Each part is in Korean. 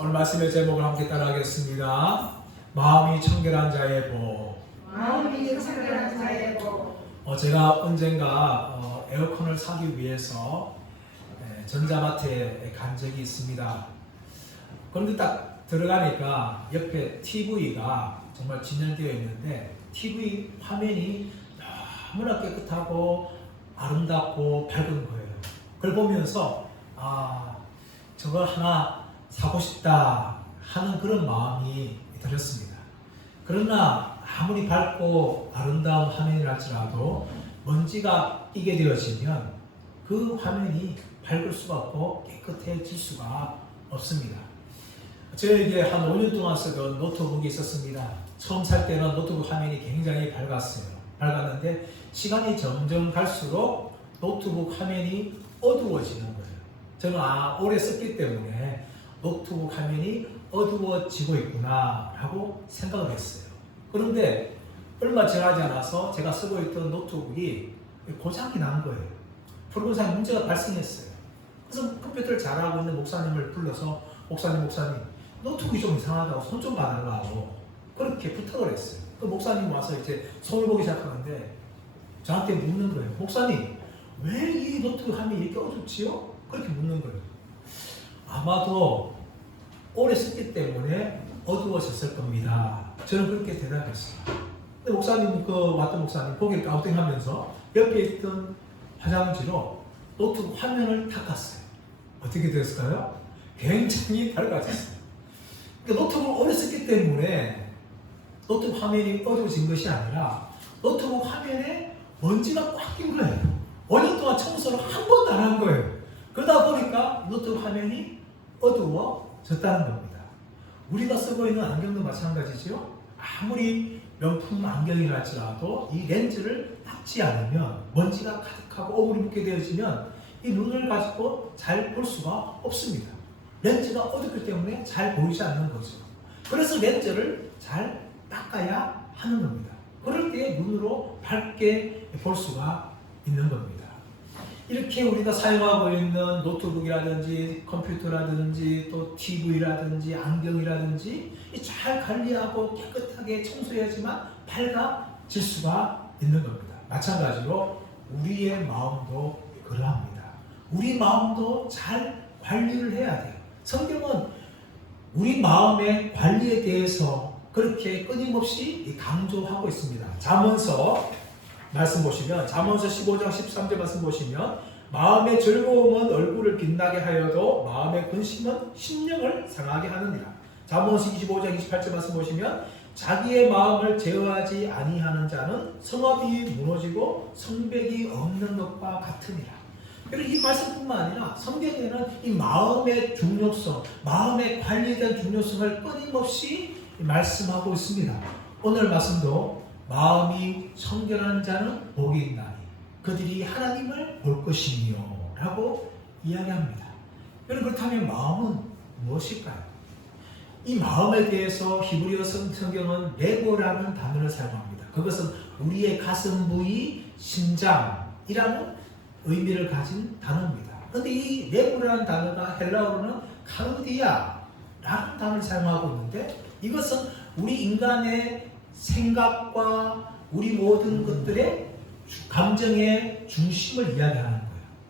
오늘 말씀의 제목을 함께 따라하겠습니다. 마음이 청결한 자의 복. 마음이 청결한 자의 복. 제가 언젠가 에어컨을 사기 위해서 전자마트에 간 적이 있습니다. 그런데 딱 들어가니까 옆에 TV가 정말 진열되어 있는데 TV 화면이 너무나 깨끗하고 아름답고 밝은 거예요. 그걸 보면서 저걸 하나 사고 싶다 하는 그런 마음이 들었습니다. 그러나 아무리 밝고 아름다운 화면이랄지라도 먼지가 끼게 되어지면 그 화면이 밝을 수가 없고 깨끗해질 수가 없습니다. 저에게 한 5년 동안 쓰던 노트북이 있었습니다. 처음 살 때는 노트북 화면이 굉장히 밝았는데 시간이 점점 갈수록 노트북 화면이 어두워지는 거예요. 저는 오래 썼기 때문에 노트북 화면이 어두워지고 있구나 라고 생각을 했어요. 그런데 얼마 지나지 않아서 제가 쓰고 있던 노트북이 고장이 난 거예요. 프로그램상 문제가 발생했어요. 그래서 컴퓨터를 잘하고 있는 목사님을 불러서 목사님 노트북이 좀 이상하다고 손 좀 봐달라고 그렇게 부탁을 했어요. 그 목사님 와서 이제 손을 보기 시작하는데 저한테 묻는 거예요. 목사님 왜 이 노트북 화면이 이렇게 어둡지요? 그렇게 묻는 거예요. 아마도 오래 썼기 때문에 어두워졌을 겁니다. 저는 그렇게 대답했어요. 근데 목사님, 왔던 목사님 고개를 갸우뚱하면서 옆에 있던 화장지로 노트북 화면을 닦았어요. 어떻게 됐을까요? 굉장히 밝아졌어요. 그러니까 노트북을 오래 썼기 때문에 노트북 화면이 어두워진 것이 아니라 노트북 화면에 먼지가 꽉 낀 거예요. 5년 동안 청소를 한 번도 안 한 거예요. 그러다 보니까 노트북 화면이 어두워졌다는 겁니다. 우리가 쓰고 있는 안경도 마찬가지죠. 아무리 명품 안경이랄지라도 이 렌즈를 닦지 않으면 먼지가 가득하고 오물이 묻게 되어지면 이 눈을 가지고 잘 볼 수가 없습니다. 렌즈가 어둡기 때문에 잘 보이지 않는 거죠. 그래서 렌즈를 잘 닦아야 하는 겁니다. 그럴 때 눈으로 밝게 볼 수가 있는 겁니다. 이렇게 우리가 사용하고 있는 노트북이라든지 컴퓨터라든지 또 TV라든지 안경이라든지 잘 관리하고 깨끗하게 청소해야지만 밝아질 수가 있는 겁니다. 마찬가지로 우리의 마음도 그러합니다. 우리 마음도 잘 관리를 해야 돼요. 성경은 우리 마음의 관리에 대해서 그렇게 끊임없이 강조하고 있습니다. 잠언서 말씀 보시면 잠언서 15장 13절 말씀 보시면 마음의 즐거움은 얼굴을 빛나게 하여도 마음의 근심은 심령을 상하게 하느니라. 잠언서 25장 28절 말씀 보시면 자기의 마음을 제어하지 아니하는 자는 성읍이 무너지고 성벽이 없는 것과 같으니라. 그리고 이 말씀뿐만 아니라 성경에는 이 마음의 중요성, 마음의 관리에 대한 중요성을 끊임없이 말씀하고 있습니다. 오늘 말씀도 마음이 청결한 자는 복이 있나니 그들이 하나님을 볼 것이며 라고 이야기합니다. 여러분 그렇다면 마음은 무엇일까요? 이 마음에 대해서 히브리어 성경은 레고라는 단어를 사용합니다. 그것은 우리의 가슴 부위, 심장이라는 의미를 가진 단어입니다. 그런데 이 레고라는 단어가 헬라어로는 카르디아라는 단어를 사용하고 있는데 이것은 우리 인간의 생각과 우리 모든 것들의 감정의 중심을 이야기하는 거예요.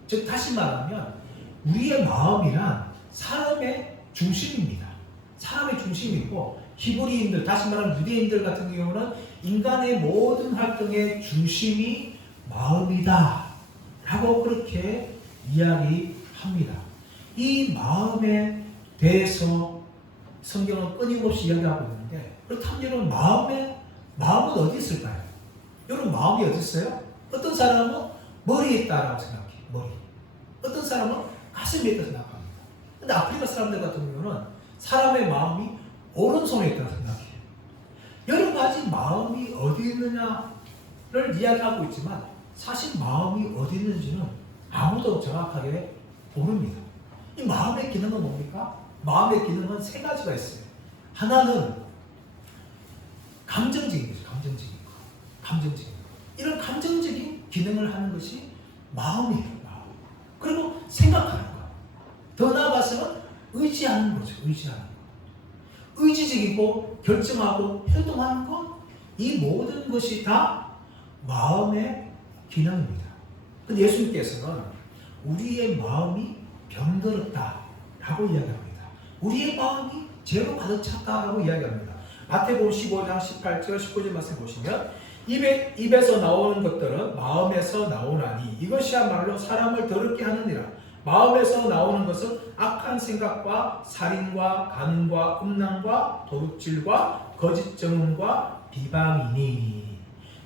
즉 다시 말하면 우리의 마음이란 사람의 중심입니다. 사람의 중심이고 히브리인들, 다시 말하면 유대인들 같은 경우는 인간의 모든 활동의 중심이 마음이다 라고 그렇게 이야기합니다. 이 마음에 대해서 성경은 끊임없이 이야기하고 있는데 그렇다면 여러분 마음은 어디 있을까요? 여러분 마음이 어디 있어요? 어떤 사람은 머리에 있다라고 생각해요. 머리. 어떤 사람은 가슴에 있다고 생각합니다. 근데 아프리카 사람들 같은 경우는 사람의 마음이 오른손에 있다고 생각해요. 여러 가지 마음이 어디 있느냐를 이야기하고 있지만 사실 마음이 어디 있는지는 아무도 정확하게 모릅니다. 이 마음의 기능은 뭡니까? 마음의 기능은 세 가지가 있어요. 하나는 감정적인 거죠. 감정적인 거. 이런 감정적인 기능을 하는 것이 마음이에요. 마음. 그리고 생각하는 거. 더 나아가서는 의지하는 거죠. 의지하는 거. 의지적이고 결정하고 행동하는 것, 이 모든 것이 다 마음의 기능입니다. 근데 예수님께서는 우리의 마음이 병들었다라고 이야기합니다. 우리의 마음이 죄로 가득 찼다라고 이야기합니다. 마태복음 15장 18절 19절 말씀 보시면 입에서 나오는 것들은 마음에서 나오나니 이것이야말로 사람을 더럽게 하느니라. 마음에서 나오는 것은 악한 생각과 살인과 간음과 음란과 도둑질과 거짓 증언과 비방이니.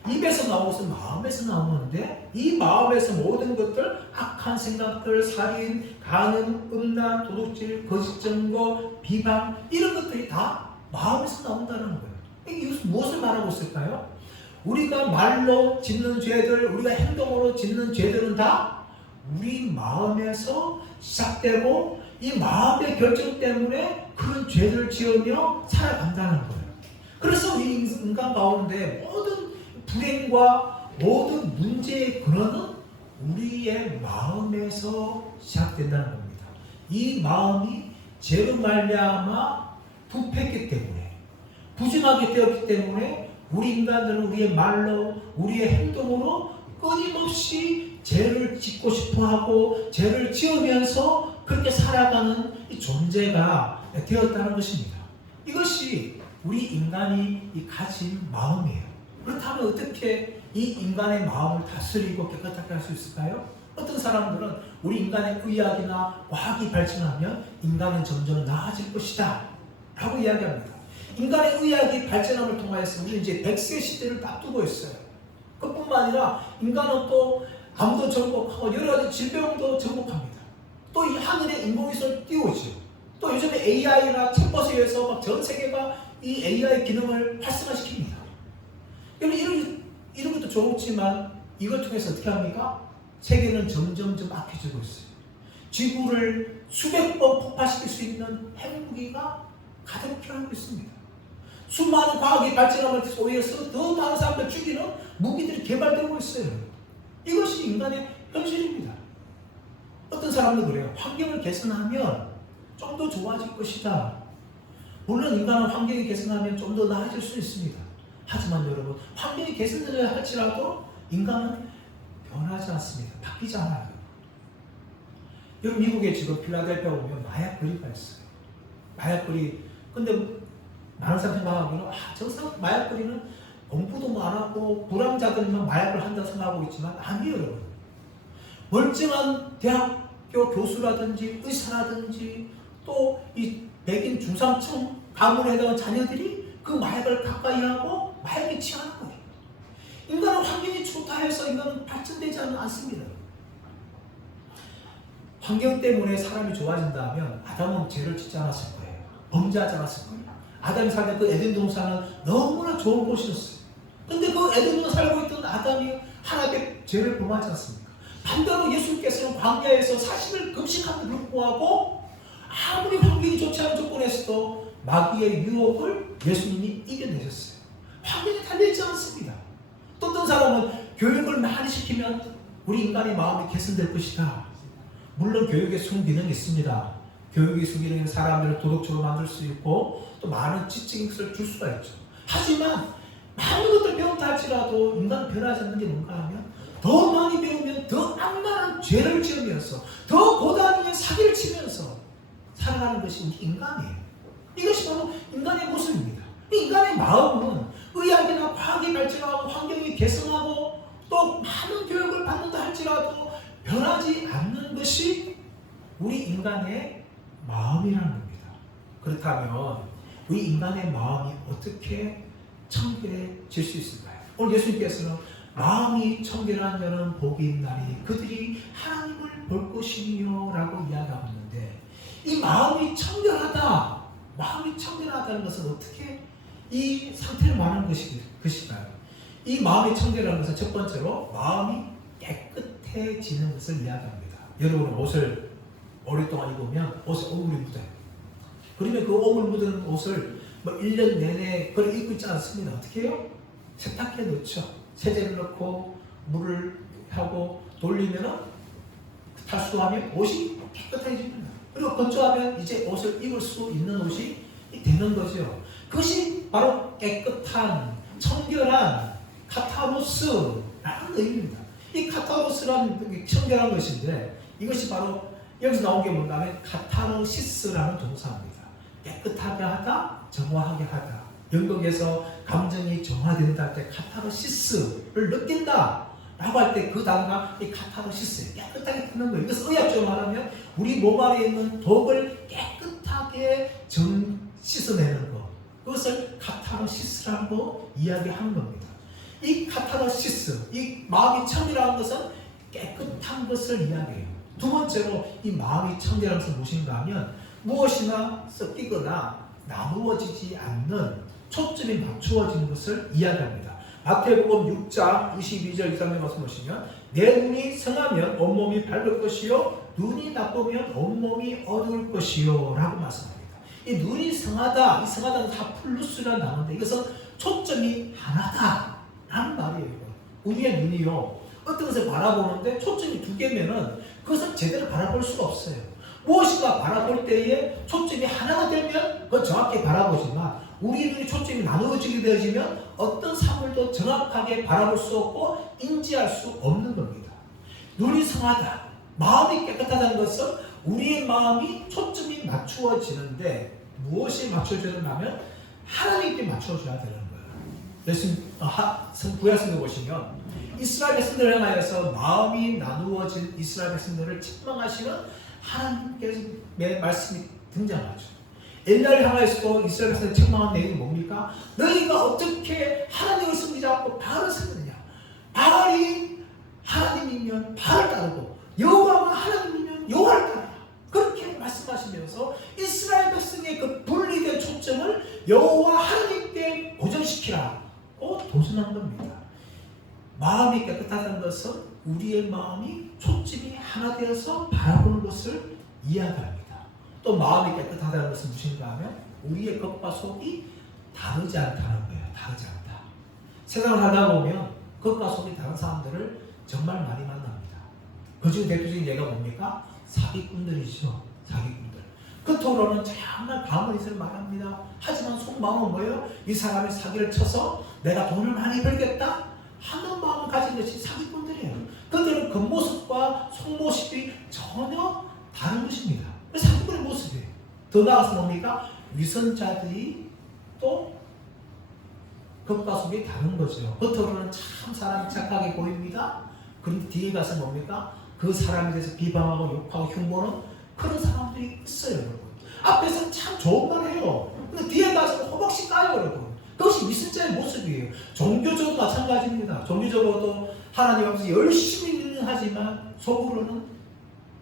입에서 나오는 것은 마음에서 나오는데 이 마음에서 모든 것들, 악한 생각들, 살인, 간음, 음란, 도둑질, 거짓 증거, 비방, 이런 것들이 다 마음에서 나온다는 거예요. 이것은 무엇을 말하고 있을까요? 우리가 말로 짓는 죄들, 우리가 행동으로 짓는 죄들은 다 우리 마음에서 시작되고 이 마음의 결정 때문에 그런 죄를 지으며 살아간다는 거예요. 그래서 우리 인간 가운데 모든 불행과 모든 문제의 근원은 우리의 마음에서 시작된다는 겁니다. 이 마음이 죄로 말미암아 부패했기 때문에, 부정하게 되었기 때문에 우리 인간들은 우리의 말로, 우리의 행동으로 끊임없이 죄를 짓고 싶어하고 죄를 지으면서 그렇게 살아가는 이 존재가 되었다는 것입니다. 이것이 우리 인간이 가진 마음이에요. 그렇다면 어떻게 이 인간의 마음을 다스리고 깨끗하게 할 수 있을까요? 어떤 사람들은 우리 인간의 의학이나 과학이 발전하면 인간은 점점 나아질 것이다 라고 이야기합니다. 인간의 의학이 발전함을 통하여서 우리는 이제 100세 시대를 앞두고 있어요. 그뿐만 아니라 인간은 또 암도 정복하고 여러 가지 질병도 정복합니다. 또 이 하늘에 인공위성을 띄우죠. 또 요즘에 AI나 챗봇에 의해서 전 세계가 이 AI 기능을 활성화시킵니다. 이런 것도 좋지만 이걸 통해서 어떻게 합니까? 세계는 점점 악해지고 있어요. 지구를 수백 번 폭파시킬 수 있는 핵무기가 가득 필요하고 있습니다. 수많은 과학이 발전함을 통해서 더 많은 사람들 죽이는 무기들이 개발되고 있어요. 이것이 인간의 현실입니다. 어떤 사람도 그래요. 환경을 개선하면 좀 더 좋아질 것이다. 물론 인간은 환경이 개선하면 좀 더 나아질 수 있습니다. 하지만 여러분, 환경이 개선되려 할지라도 인간은 변하지 않습니다. 바뀌지 않아요. 여러분, 미국에 지금 필라델피아 오면 마약 거리가 있어요. 마약 거리. 근데 많은 사람들이 생각하기는 저 사람 마약 거리는 공부도 안 하고 불황자들만 마약을 한다고 생각하고 있지만 아니에요, 여러분. 멀쩡한 대학교 교수라든지 의사라든지 또 이 백인 중상층 가문에 해당하는 자녀들이 그 마약을 가까이 하고 마약에 취하는 거예요. 인간은 환경이 좋다 해서 인간은 발전되지 않습니다. 환경 때문에 사람이 좋아진다면 아담은 죄를 짓지 않았을 거예요. 범죄하지 않았을 거예요. 아담이 살던 그 에덴 동산은 너무나 좋은 곳이었어요. 근데 그 에덴 동산 살고 있던 아담이 하나님의 죄를 범하지 않습니까? 반대로 예수님께서는 광야에서 40일 금식함에도 불구하고 아무리 환경이 좋지 않은 조건에서도 마귀의 유혹을 예수님이 이겨내셨어요. 환경이 달려있지 않습니다. 또 어떤 사람은 교육을 많이 시키면 우리 인간의 마음이 개선될 것이다. 물론 교육에 순기능이 있습니다. 교육의 순기능은 사람들을 도덕적으로 만들 수 있고 또 많은 지적인 것을 줄 수가 있죠. 하지만 많은 것들 배운다 할지라도 인간은 변하지 않는 게 뭔가 하면 더 많이 배우면 더 악랄한 죄를 지으면서 더 고단한 사기를 치면서 살아가는 것이 우리 인간이에요. 이것이 바로 인간의 모습입니다. 인간의 마음은 의학이나 과학이 발전하고 환경이 개선하고 또 많은 교육을 받는다 할지라도 변하지 않는 것이 우리 인간의 마음이라는 겁니다. 그렇다면 우리 인간의 마음이 어떻게 청결해질 수 있을까요? 오늘 예수님께서는 마음이 청결한 자는 복이 있나니 그들이 하나님을 볼 것이며 라고 이야기하고 있는데 이 마음이 청결하다는 것은 어떻게 이 상태를 말하는 것일까요? 이 마음이 청결한 것은 첫 번째로 마음이 깨끗해지는 것을 이야기합니다. 여러분 옷을 오랫동안 입으면 옷에 오물이 묻어요. 그러면 그 오물 묻은 옷을 1년 내내 그걸 입고 있지 않습니다. 어떻게 해요? 세탁기에 넣죠. 세제를 넣고 물을 하고 돌리면 탈수하면 옷이 깨끗해집니다. 그리고 건조하면 이제 옷을 입을 수 있는 옷이 되는 닫는 거죠. 그것이 바로 깨끗한, 청결한 카타로스라는 의미입니다. 이 카타로스라는 청결한 것인데 이것이 바로 여기서 나온 게 뭔가면 카타르시스라는 동사입니다. 깨끗하게 하다, 정화하게 하다. 영국에서 감정이 정화된다 할 때 카타르시스를 느낀다 라고 할 때 그 단어가 이 카타르시스, 깨끗하게 하는 거예요. 그래서 의학적으로 말하면 우리 몸 안에 있는 독을 깨끗하게 씻어내는 것, 그것을 카타르시스라고 이야기하는 겁니다. 이 카타르시스, 이 마음이 청결한 것은 깨끗한 것을 이야기해요. 두 번째로 이 마음이 청결한 것은 무엇인가 하면 무엇이나 섞이거나 나누어지지 않는 초점이 맞추어진 것을 이야기합니다. 마태복음 6장 22절 23절 말씀 보시면 내 눈이 성하면 온몸이 밝을 것이요 눈이 나쁘면 온몸이 어두울 것이요 라고 말씀합니다. 이 눈이 성하다, 이 성하다는 다 플루스라는 단어인데 이것은 초점이 하나다 라는 말이에요. 우리의 눈이요 어떤 것을 바라보는데 초점이 두 개면은 그것을 제대로 바라볼 수가 없어요. 무엇인가 바라볼 때에 초점이 하나가 되면 그걸 정확히 바라보지만 우리 눈이 초점이 나누어지게 되어지면 어떤 사물도 정확하게 바라볼 수 없고 인지할 수 없는 겁니다. 눈이 성하다, 마음이 깨끗하다는 것은 우리의 마음이 초점이 맞추어지는데 무엇이 맞춰져야하면 하나님께 맞춰줘야 되는 거예요. 예수님 구약 성경 보시면 이스라엘 백성들을 향하여서 마음이 나누어진 이스라엘 백성들을 책망하시는 하나님의 말씀이 등장하죠. 엘리야를 향하여서도 이스라엘 백성을 책망한 내용이 뭡니까? 너희가 어떻게 하나님을 섬기지 않고 바알을 섬기느냐? 바알이 하나님이면 바알을 따르고 여호와가 하나님이면 여호와를 따르라. 그렇게 말씀하시면서 이스라엘 백성의 그 분리된 초점을 여호와 하나님께 고정시키라고 도전한 겁니다. 마음이 깨끗하다는 것은 우리의 마음이 초점이 하나 되어서 바라보는 것을 이야기합니다. 또 마음이 깨끗하다는 것은 무엇인가 하면 우리의 겉과 속이 다르지 않다는 거예요. 다르지 않다. 세상을 하다 보면 겉과 속이 다른 사람들을 정말 많이 만납니다. 그중 대표적인 예가 뭡니까? 사기꾼들이죠. 사기꾼들. 겉으로는 정말 감은 있을 말합니다. 하지만 속마음은 뭐예요? 이 사람이 사기를 쳐서 내가 돈을 많이 벌겠다 하는 마음을 가진 것이 사기꾼들이에요. 그들은 겉모습과 속모습이 전혀 다른 것입니다. 사기꾼의 모습이에요. 더 나아가서 뭡니까? 위선자들이 또 겉과 속이 다른 거죠. 겉으로는 참 사람이 착하게 보입니다. 그런데 뒤에 가서 뭡니까? 그 사람에 대해서 비방하고 욕하고 흉보는 그런 사람들이 있어요, 여러분. 앞에서는 참 좋은 말 해요. 근데 뒤에 가서 호박씨 까요, 여러분. 그것이 위선자의 모습이에요. 종교적으로 마찬가지입니다. 종교적으로도 하나님 앞에서 열심히 하지만 속으로는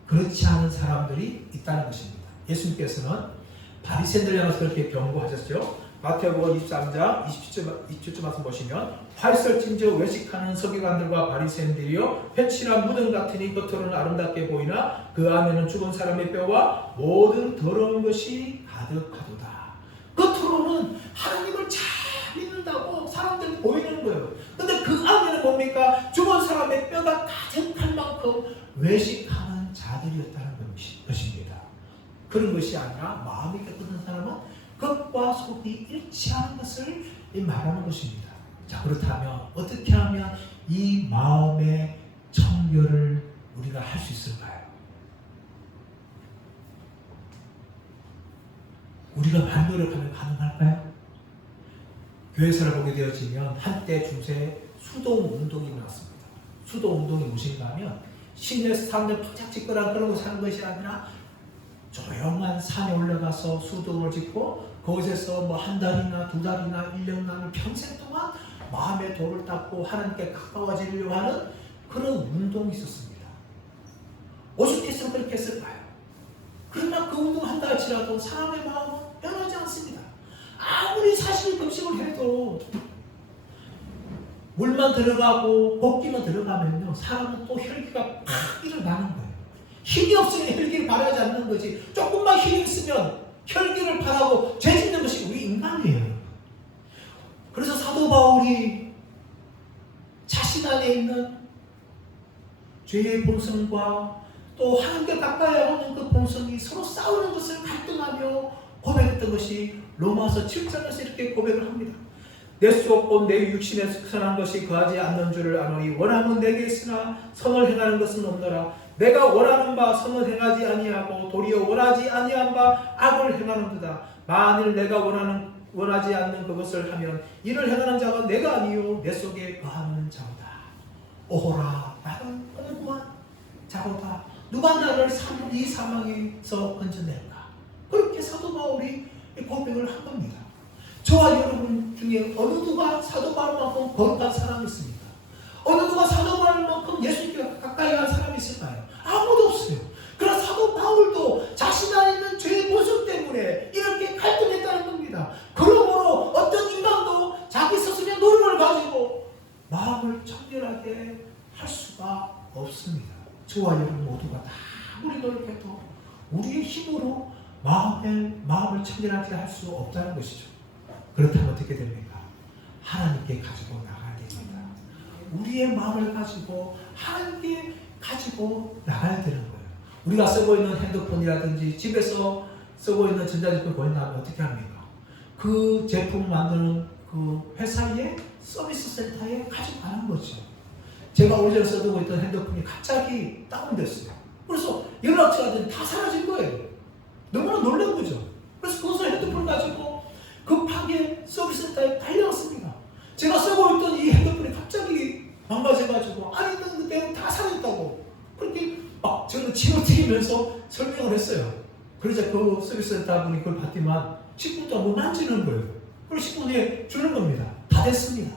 그렇지 않은 사람들이 있다는 것입니다. 예수님께서는 바리새인들을 향해서 그렇게 경고하셨죠. 마태복음 23장 27절 말씀 보시면 활설진저 외식하는 서기관들과 바리새인들이여 회칠한 무덤 같으니 겉으로는 아름답게 보이나 그 안에는 죽은 사람의 뼈와 모든 더러운 것이 가득하도다. 겉으로는 하나님을 잘 믿는다고 사람들이 보이는 거예요. 근데 그 안에는 뭡니까? 죽은 사람의 뼈가 가득할 만큼 외식하는 자들이었다는 것입니다. 그런 것이 아니라 마음이 깨끗한 사람은 겉과 속이 일치하는 것을 말하는 것입니다. 자, 그렇다면 어떻게 하면 이 마음의 청결을 우리가 할 수 있을까요? 우리가 반노력하면 가능할까요? 교회사를 보게 되어지면 한때 중세에 수도운동이 나왔습니다. 수도운동이 무엇인가 하면 시내에서 사람들 팍팍 짓거나 그런 거 사는 것이 아니라 조용한 산에 올라가서 수도를 짓고 거기서 뭐 한 달이나 두 달이나 1년 나는 평생 동안 마음의 돌을 닦고 하나님께 가까워지려고 하는 그런 운동이 있었습니다. 어떻게 했으면 그렇게 했을까요? 그러나 그 운동 한 달치라도 사람의 마음은 변하지 않습니다. 아무리 사실 금식을 해도 물만 들어가고 볶기만 들어가면요 사람은 또 혈기가 팍 일어나는 거예요. 힘이 없으면 혈기를 발하지 않는 거지. 조금만 힘이 있으면 혈기를 발하고 죄짓는 것이 우리 인간이에요. 그래서 사도 바울이 자신 안에 있는 죄의 본성과 또 하나님께 가까이 하는 그 본성이 서로 싸우는 것을 갈등하며 고백했던 것이 로마서 7장에서 이렇게 고백을 합니다. 내 수없고 내 육신에 선한 것이 거하지 않는 줄을 아노니 원함은 내게 있으나 선을 행하는 것은 없노라. 내가 원하는 바 선을 행하지 아니하고 도리어 원하지 아니한 바 악을 행하는도다. 만일 내가 원하지 않는 그것을 하면 이를 행하는 자가 내가 아니요 내 속에 거하는 자로다. 오호라 나는 엉뚱한 자로다. 누가 나를 이 사망에서 건져낼까? 그렇게 사도 바울이 고백을 한 겁니다. 저와 여러분 중에 어느 누가 사도 바울만큼 거룩한 사람이 있습니까? 어느 누가 사도 바울만큼 예수님께 가까이 간 사람이 있을까요? 아무도 없어요. 그러나 사도 바울도 자신 안에 있는 죄의 모습 때문에 이렇게 갈등했다는 겁니다. 그러므로 어떤 인간도 자기 스스로의 노력을 가지고 마음을 청결하게 할 수가 없습니다. 저와 여러분 모두가 다 아무리 노력해도 우리의 힘으로 마음을 청결하게 할 수 없다는 것이죠. 그렇다면 어떻게 됩니까? 하나님께 가지고 나가야 됩니다. 우리의 마음을 가지고 하나님께 가지고 나가야 되는 거예요. 우리가 쓰고 있는 핸드폰이라든지 집에서 쓰고 있는 전자제품 보낸다면 어떻게 합니까? 그 제품 만드는 그 회사의 서비스 센터에 가지고 가는 거죠. 제가 오전에 써두고 있던 핸드폰이 갑자기 다운됐어요. 그래서 연락처가 다 사라진 거예요. 너무나 놀란 거죠. 그래서 그것을 핸드폰을 가지고 급하게 서비스 센터에 달려갔습니다. 제가 쓰고 있던 이 핸드폰이 갑자기 망가져가지고 안에 있는 그 내용 다 사라졌다고 그렇게 저는 침을 튀기면서 설명을 했어요. 그러자 그 서비스 센터 분이 그걸 봤더만 10분 동안 못 만지는 거예요. 그리고 10분 후에 주는 겁니다. 다 됐습니다.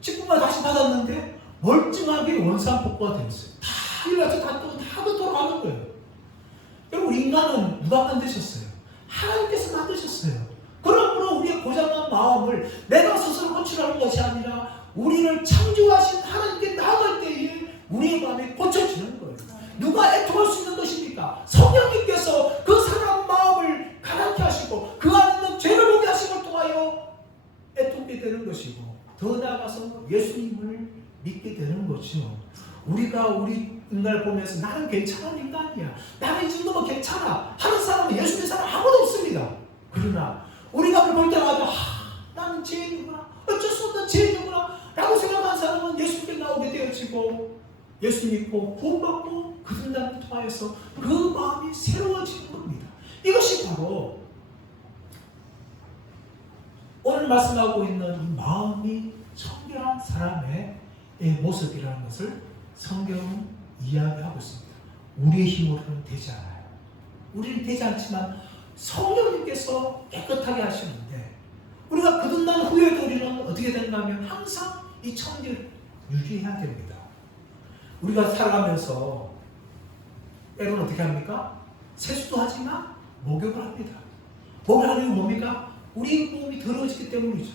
10분 만에 다시 받았는데 멀쩡하게 원상복구가 되었어요. 다 일어나서 다 돌아가는 거예요. 여러분 인간은 누가 만드셨어요? 하나님께서 만드셨어요. 그러므로 우리의 고장난 마음을 내가 스스로 고치라는 것이 아니라 우리를 창조하신 하나님께 나아갈 때에 우리의 마음이 고쳐지는 거예요. 누가 애통할 수 있는 것입니까? 성령님께서 그 사람 마음을 가난케 하시고 그 안에 있는 죄를 보게 하심을 통하여 애통게 되는 것이고 더 나아가서 예수님을 믿게 되는 거죠. 우리가 우리 인간을 보면서 나는 괜찮은 인간이야. 나는 이 정도면 괜찮아. 하는 사람은 예수 믿는 사람 아무도 없습니다. 그러나 우리가 볼 때마다 나는 죄인이구나. 어쩔 수 없는 죄인이구나. 라고 생각하는 사람은 예수님께 나오게 되어지고 예수 믿고 구원받고 그 순간을 통하여서 그 마음이 새로워지는 겁니다. 이것이 바로 오늘 말씀하고 있는 이 마음이 청결한 사람의 모습이라는 것을 성경은 이야기하고 있습니다. 우리의 힘으로는 되지 않아요. 우리는 되지 않지만 성령님께서 깨끗하게 하시는데 우리가 거듭난 후에도 우리는 어떻게 된가 하면 항상 이 청결을 유지해야 됩니다. 우리가 살아가면서 때로는 어떻게 합니까? 세수도 하지만 목욕을 합니다. 목욕을 하는 게 뭡니까? 우리 몸이 더러워지기 때문이죠.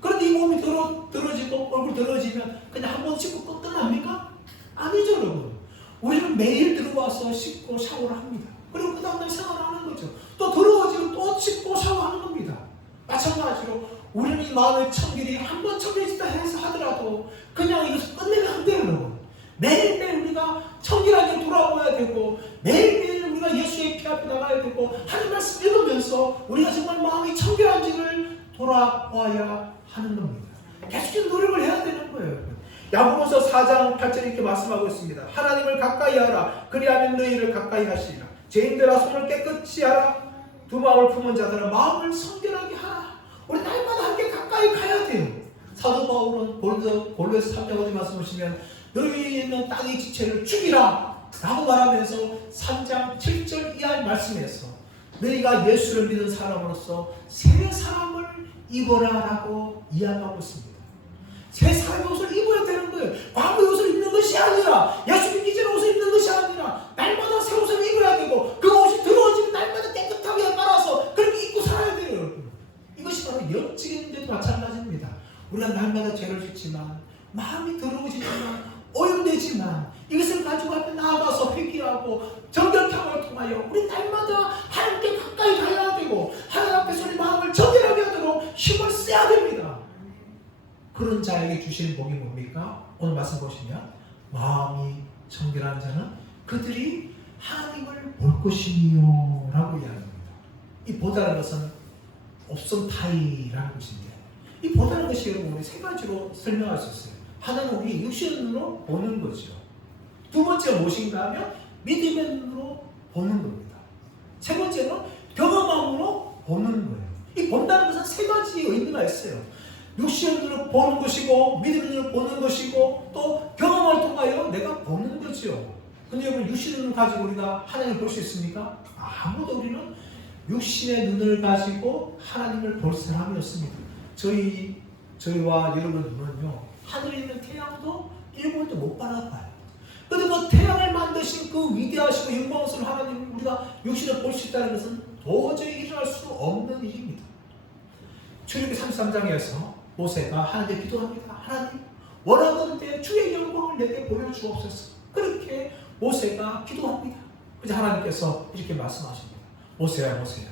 그런데 이 몸이 더러워지고 얼굴 더러워지면 그냥 한 번 씻고 끝납니까? 아니죠, 여러분. 우리는 매일 들어와서 씻고 샤워를 합니다. 그리고 그 다음날 생활하는 거죠. 또 더러워지면 또 씻고 샤워하는 겁니다. 마찬가지로 우리는 이 마음의 청결이 한 번 청결해진다 해서 하더라도 그냥 이것을 끝내면 안 돼요, 여러분. 매일매일 우리가 청결하게 돌아와야 되고 매일매일 우리가 예수의 피 앞에 나가야 되고 하나님 말씀 읽으면서 우리가 정말 마음이 청결한지를 돌아와야 하는 겁니다. 계속해서 노력을 해야 되는 거예요. 야고보서 4장 8절 이렇게 말씀하고 있습니다. 하나님을 가까이 하라. 그리하면 너희를 가까이 하시리라. 죄인들아 손을 깨끗이 하라. 두 마음을 품은 자들아 마음을 성결하게 하라. 우리 날마다 함께 가까이 가야 돼요. 사도 바울은 골로새 3장 5절 말씀 보시면 너희에 있는 땅의 지체를 죽이라 라고 말하면서 3장 7절 이하의 말씀에서 너희가 예수를 믿는 사람으로서 새 사람을 입어라 라고 이야기하고 있습니다. 새 사람의 옷을 입어야 되는 거예요. 과거의 옷을 입는 것이 아니라 예수 믿기 전에 옷을 입는 것이 아니라 날마다 새 옷을 입어야 되고 그 옷이 더러워지면 날마다 깨끗하게 빨아서 그렇게 입고 살아야 돼요, 여러분. 이것이 바로 영적인데도 마찬가지입니다. 우리가 날마다 죄를 짓지만 마음이 더러워지지만 오염되지만 이것을 가지고 앞에 나아가서 회개하고 정결함을 통하여 우리 날마다 하나님께 가까이 가야 되고 하나님 앞에서 우리 마음을 정결하게 하도록 힘을 써야 됩니다. 그런 자에게 주시는 복이 뭡니까? 오늘 말씀 보시면 마음이 청결한 자는 그들이 하나님을 볼 것이니요 라고 이야기합니다. 이 보다는 것은 옵선타이라는 것인데, 이 보다는 것이 여러분 우리 세 가지로 설명할 수 있어요. 하나는 우리 육신의 눈으로 보는 거죠. 두 번째가 무엇인가 하면 믿음의 눈으로 보는 겁니다. 세 번째는 경험함으로 보는 거예요. 이 본다는 것은 세 가지 의미가 있어요. 육신의 눈으로 보는 것이고, 믿음의 눈으로 보는 것이고, 또 경험을 통하여 내가 보는 거죠. 근데 여러분, 육신의 눈을 가지고 우리가 하나님을 볼 수 있습니까? 아무도 우리는 육신의 눈을 가지고 하나님을 볼 사람이 없습니다. 저희와 여러분 눈은요, 하늘에 있는 태양도 1분도 못 바라봐요. 그런데 그 태양을 만드신 그 위대하시고 영광스러운 하나님, 우리가 육신을 볼 수 있다는 것은 도저히 일어날 수 없는 일입니다. 출애굽기 33장에서 모세가 하나님께 기도합니다. 하나님, 원하건대 주의 영광을 내게 보여주옵소서. 그렇게 모세가 기도합니다. 그래서 하나님께서 이렇게 말씀하십니다. 모세야, 모세야,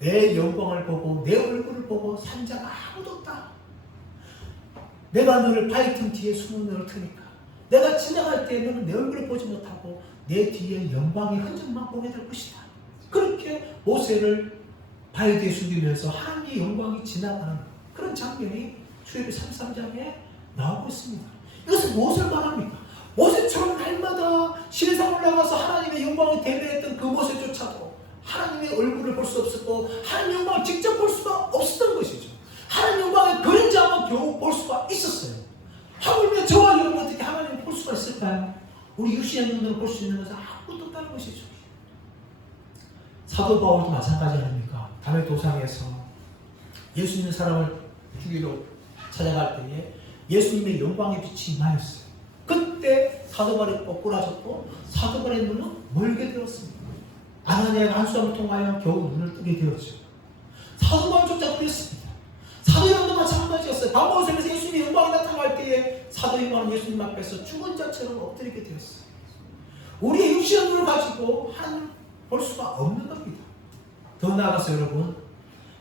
내 영광을 보고 내 얼굴을 보고 산 자가 아무도 없다. 내가 너를 바위 틈 뒤에 숨어 넣을 테니까 내가 지나갈 때 너는 내 얼굴을 보지 못하고 내 뒤에 영광의 흔적만 보게 될 것이다. 그렇게 모세를 바위 뒤에 숨기면서 하나님의 영광이 지나가는 그런 장면이 출애굽기 33장에 나오고 있습니다. 이것은 무엇을 말합니까? 모세처럼 날마다 신상 올라가서 하나님의 영광을 대면했던 그 모세조차도 하나님의 얼굴을 볼 수 없었고 하나님의 영광을 직접 볼 수가 없었던 것이죠. 하나님의 영광의 그림자만 겨우 볼 수가 있었어요. 하물며 저와 여러분 어떻게 하나님을 볼 수가 있을까요? 우리 육신의 눈으로 볼 수 있는 것은 아무것도 없다는 것이죠. 사도 바울도 마찬가지 아닙니까? 담의 도상에서 예수 믿는 사람을 죽이러 찾아갈 때에 예수님의 영광의 빛이 임하였어요. 그때 사도 바울이 꼬꾸라졌고 사도 바울의 눈은 멀게 되었습니다. 아나니아가 한수함을 통하여 겨우 눈을 뜨게 되었죠. 사도 바울조차 그랬습니다. 사도 요한도 마찬가지였어요. 바모스에서 예수님의 영광이 나타날 때에 사도 요한은 예수님 앞에서 죽은 자처럼 엎드리게 되었어요. 우리의 육신의 눈을 가지고 하나님을 볼 수가 없는 겁니다. 더 나아가서 여러분,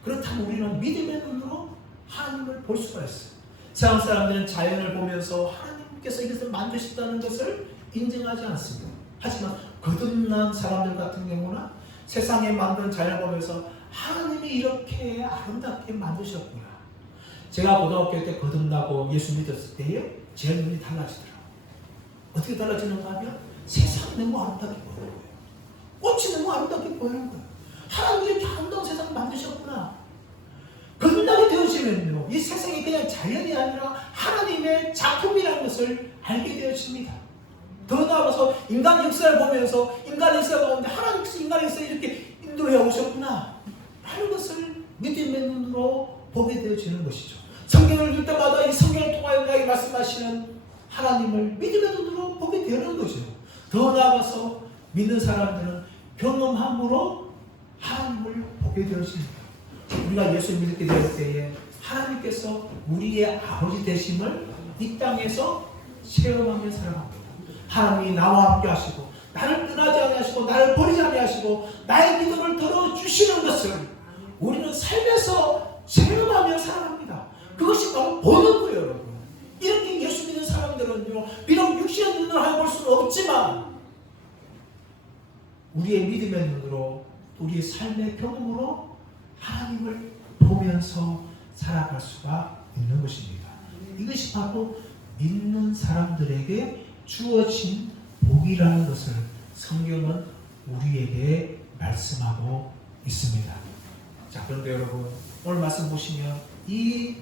그렇다면 우리는 믿음의 눈으로 하나님을 볼 수가 있어요. 세상 사람들은 자연을 보면서 하나님께서 이것을 만드셨다는 것을 인정하지 않습니다. 하지만 거듭난 사람들 같은 경우는 세상에 만든 자연을 보면서 하나님이 이렇게 아름답게 만드셨구나. 제가 고등학교 때 거듭나고 예수 믿었을 때에 제 눈이 달라지더라고요. 어떻게 달라지는가 하면 세상이 너무 아름답게 보이는 거예요. 꽃이 너무 아름답게 보이는 거예요. 하나님이 이렇게 아름다운 세상을 만드셨구나. 거듭나게 되어지면요, 이 세상이 그냥 자연이 아니라 하나님의 작품이라는 것을 알게 되어집니다. 더 나아가서 인간 역사를 보면서 인간 역사 가운데 하나님께서 인간 역사를 이렇게 인도해 오셨구나 하는 것을 믿음의 눈으로 보게 되어지는 것이죠. 성경을 읽을 때마다 이 성경을 통하여 나에게 말씀하시는 하나님을 믿음의 눈으로 보게 되는 거죠. 더 나아가서 믿는 사람들은 경험함으로 하나님을 보게 되어집니다. 우리가 예수를 믿게 될 때에 하나님께서 우리의 아버지 되심을 이 땅에서 체험하며 살아갑니다. 하나님이 나와 함께 하시고 나를 떠나지 아니하시고 나를 버리지 아니하시고 나의 믿음을 들어주시는 것을 우리는 삶에서 체험하며 살아갑니다. 그것이 바로 보는 거예요, 여러분. 이렇게 예수 믿는 사람들은요, 비록 육신의 눈으로 볼 수는 없지만 우리의 믿음의 눈으로, 우리의 삶의 경험으로 하나님을 보면서 살아갈 수가 있는 것입니다. 이것이 바로 믿는 사람들에게 주어진 복이라는 것을 성경은 우리에게 말씀하고 있습니다. 자, 그런데 여러분, 오늘 말씀 보시면 이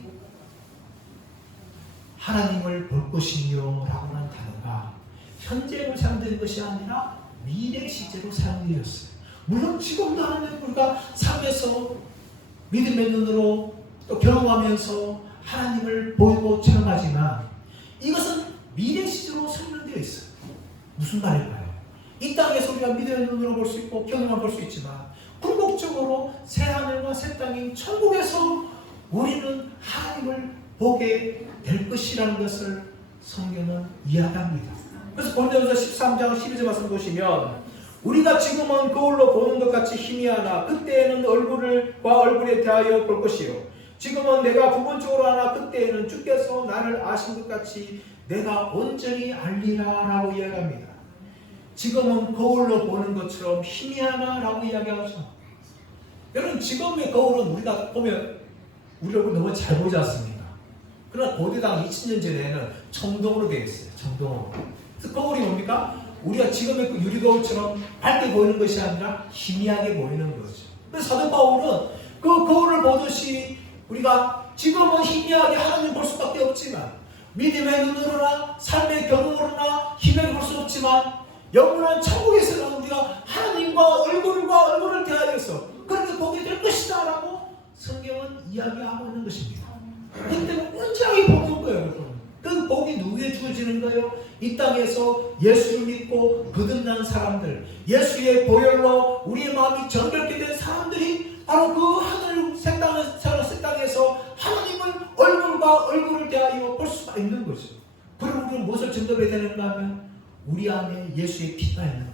하나님을 볼 것이며 라고 하는 단어가 현재로 사용된 것이 아니라 미래 시제로 사용되었어요. 물론 지금도 하나님 우리가 삶에서 믿음의 눈으로 또 경험하면서 하나님을 보이고 체험하지만 이것은 미래 시제로 설명되어 있어요. 무슨 말일까요? 이 땅에서 우리가 믿음의 눈으로 볼 수 있고 경험을 볼 수 있지만 궁극적으로 새하늘과 새 땅인 천국에서 우리는 하나님을 보게 될 것이라는 것을 성경은 이야기합니다. 그래서 고린도전서 13장 12절 말씀 보시면 우리가 지금은 거울로 보는 것 같이 희미하나 그때에는 얼굴과 얼굴에 대하여 볼 것이요 지금은 내가 부분적으로 하나 그때에는 주께서 나를 아신 것 같이 내가 온전히 알리라 라고 이야기합니다. 지금은 거울로 보는 것처럼 희미하나 라고 이야기하죠. 여러분 지금의 거울은 우리가 보면 우리 얼굴 너무 잘 보지 않습니까? 그러나 고대당 2000년 전에는 청동으로 되어 있어요. 청동으로. 그래서 거울이 뭡니까? 우리가 지금의 그 유리거울처럼 밝게 보이는 것이 아니라 희미하게 보이는 거죠. 그래서 사도 바울은 그 거울을 보듯이 우리가 지금은 희미하게 하나님을 볼 수밖에 없지만 믿음의 눈으로나 삶의 경험으로나 희미하게 볼 수 없지만 영원한 천국에서는 우리가 하나님과 얼굴을 대하여서 그렇게 보게 될 것이다 라고 성경은 이야기하고 있는 것입니다. 그때는 온전하게 보는 거예요. 여러분. 그 복이 누구에게 주어지는 거예요? 이 땅에서 예수를 믿고 거듭난 사람들, 예수의 보혈로 우리의 마음이 정결케 된 사람들이 바로 그 하늘 새 땅에서 하나님을 얼굴을 대하여 볼 수가 있는 거죠. 그럼 우리는 무엇을 증거해야 되는가 하면 우리 안에 예수의 피가 있는가?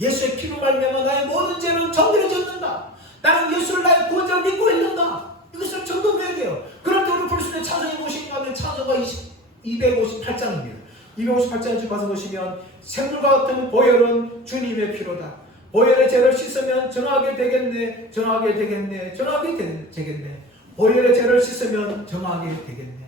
예수의 피로 말미암아 나의 모든 죄는 정결해졌는가? 나는 예수를 나의 구원자로 믿고 있는가? 이것을 점검해야 돼요. 그럴 때 우리 볼 수 있는 찬송이 무엇인가 하면 찬송가 258장입니다. 258장을 가서 보시면 샘물과 같은 보혈은 주님의 피로다. 보혈의 죄를 씻으면 정하게 되겠네. 보혈의 죄를 씻으면 정하게 되겠네.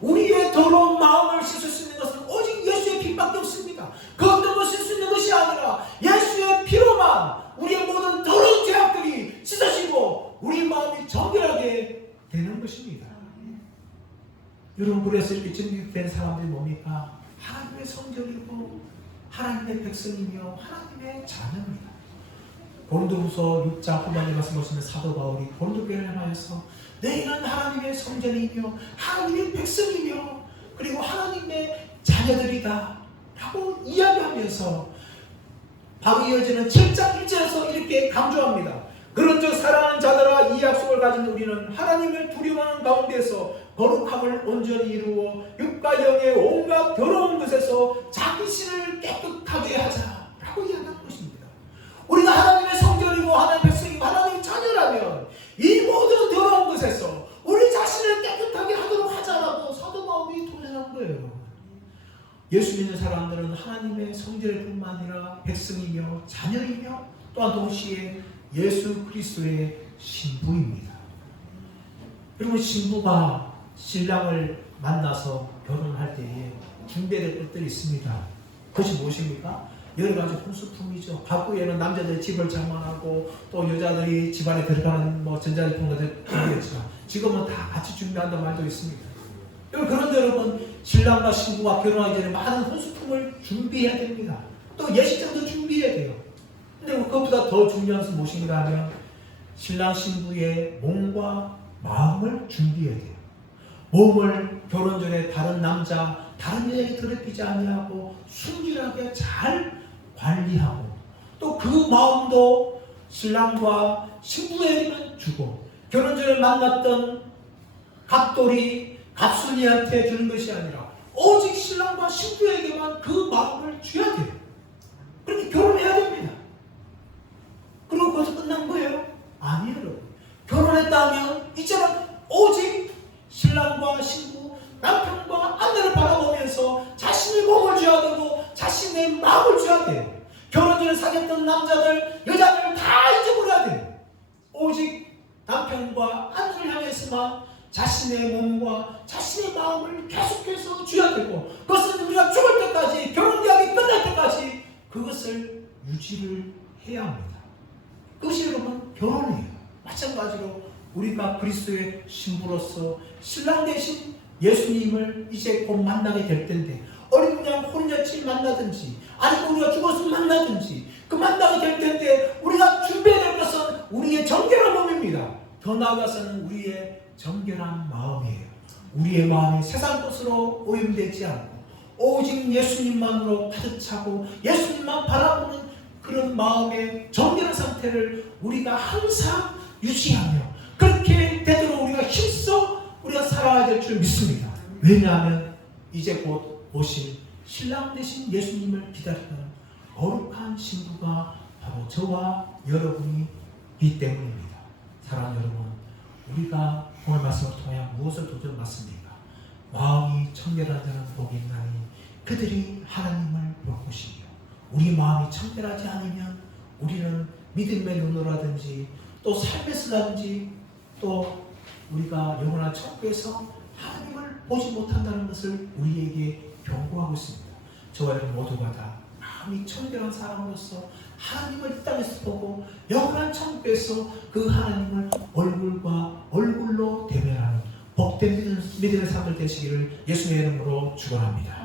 우리의 더러운 마음을 씻을 수 있는 것은 오직 예수의 피밖에 없습니다. 그 어떤 것을 씻을 수 있는 것이 아니라 예수의 피로만 우리의 모든 더러운 죄악들이 씻어지고 우리 마음이 정결하게 되는 것입니다. 여러분, 그래서 이렇게 정결된 사람들이 뭡니까? 하나님의 성전이고 하나님의 백성이며 하나님의 자녀입니다. 고린도후서 6장 후반에 말씀 보시면 사도 바울이 고린도 교회를 향하여서 너희는 하나님의 성전이며 하나님의 백성이며 그리고 하나님의 자녀들이다 라고 이야기하면서 바로 이어지는 7장 1절에서 이렇게 강조합니다. 그런즉 사랑하는 자들아, 이 약속을 가진 우리는 하나님을 두려워하는 가운데서 거룩함을 온전히 이루어 육과 영의 온갖 더러운 것에서 자기 신을 깨끗하게 하자 라고 이야기하는 것입니다. 우리가 하나님의 성전이고 하나님의 백성이고 하나님의 자녀라면 이 모든 더러운 것에서 우리 자신을 깨끗하게 하도록 하자라고 사도 바울이 도전한 거예요. 예수 믿는 사람들은 하나님의 성전일 뿐만 아니라 백성이며 자녀이며 또한 동시에 예수 그리스도의 신부입니다. 여러분, 신부가 신랑을 만나서 결혼할 때에 준비해야 될 것들이 있습니다. 그것이 무엇입니까? 여러 가지 홍수품이죠. 과거에는 남자들이 집을 장만하고 또 여자들이 집안에 들어가는 전자제품 같은 준비했지만 지금은 다 같이 준비한다는 말도 있습니다. 그런데 여러분, 신랑과 신부가 결혼하기 전에 많은 홍수품을 준비해야 됩니다. 또 예식장도 준비해야 돼요. 근데 그것보다 더 중요한 것은 무엇인가 하면 신랑 신부의 몸과 마음을 준비해야 돼요. 몸을 결혼 전에 다른 남자, 다른 여자에게 더럽히지 아니하고 순진하게 잘 관리하고 또 그 마음도 신랑과 신부에게만 주고 결혼 전에 만났던 갑돌이 갑순이한테 주는 것이 아니라 오직 신랑과 신부에게만 그 마음을 줘야 돼요. 그렇게 결혼해야 됩니다. 그리고 거기서 끝난 거예요? 아니에요, 여러분. 결혼했다면 이제는 오직 신랑과 신부, 남편과 아내를 바라보면서 자신의 몸을 줘야 되고 자신의 마음을 줘야 돼요. 결혼 전에 사귀었던 남자들, 여자들 다 잊어버려야 돼요. 오직 남편과 아내를 향해서만 자신의 몸과 자신의 마음을 계속해서 줘야 되고 그것은 우리가 죽을 때까지, 결혼 이야기 끝날 때까지 그것을 유지를 해야 합니다. 그것이 여러분 결혼이에요. 마찬가지로 우리가 그리스도의 신부로서 신랑 대신 예수님을 이제 곧 만나게 될 텐데 어린 양 혼인잔치 만나든지 아니면 우리가 죽어서 만나든지 그 만나게 될 텐데 우리가 준비해야 될 것은 우리의 정결한 몸입니다. 더 나아가서는 우리의 정결한 마음이에요. 우리의 마음이 세상 것으로 오염되지 않고 오직 예수님만으로 가득 차고 예수님만 바라보는 그런 마음의 정결한 상태를 우리가 항상 유지하며 그렇게 되도록 우리가 힘써 우리가 살아야 될 줄 믿습니다. 왜냐하면 이제 곧 오실 신랑 되신 예수님을 기다리는 거룩한 신부가 바로 저와 여러분이기 때문입니다. 사랑하는 여러분, 우리가 오늘 말씀을 통해 무엇을 도전받습니까? 마음이 청결한 자는 복이 있나니 그들이 하나님을 볼 것이며 우리 마음이 청결하지 않으면 우리는 믿음의 눈으로라든지 또 삶에서라든지 또 우리가 영원한 천국에서 하나님을 보지 못한다는 것을 우리에게 경고하고 있습니다. 저와 여러분 모두가 다 마음이 청결한 사람으로서 하나님을 이 땅에서 보고 영원한 천국에서 그 하나님을 얼굴과 얼굴로 대면하는 복된 믿음의 사람들 되시기를 예수님의 이름으로 축원합니다.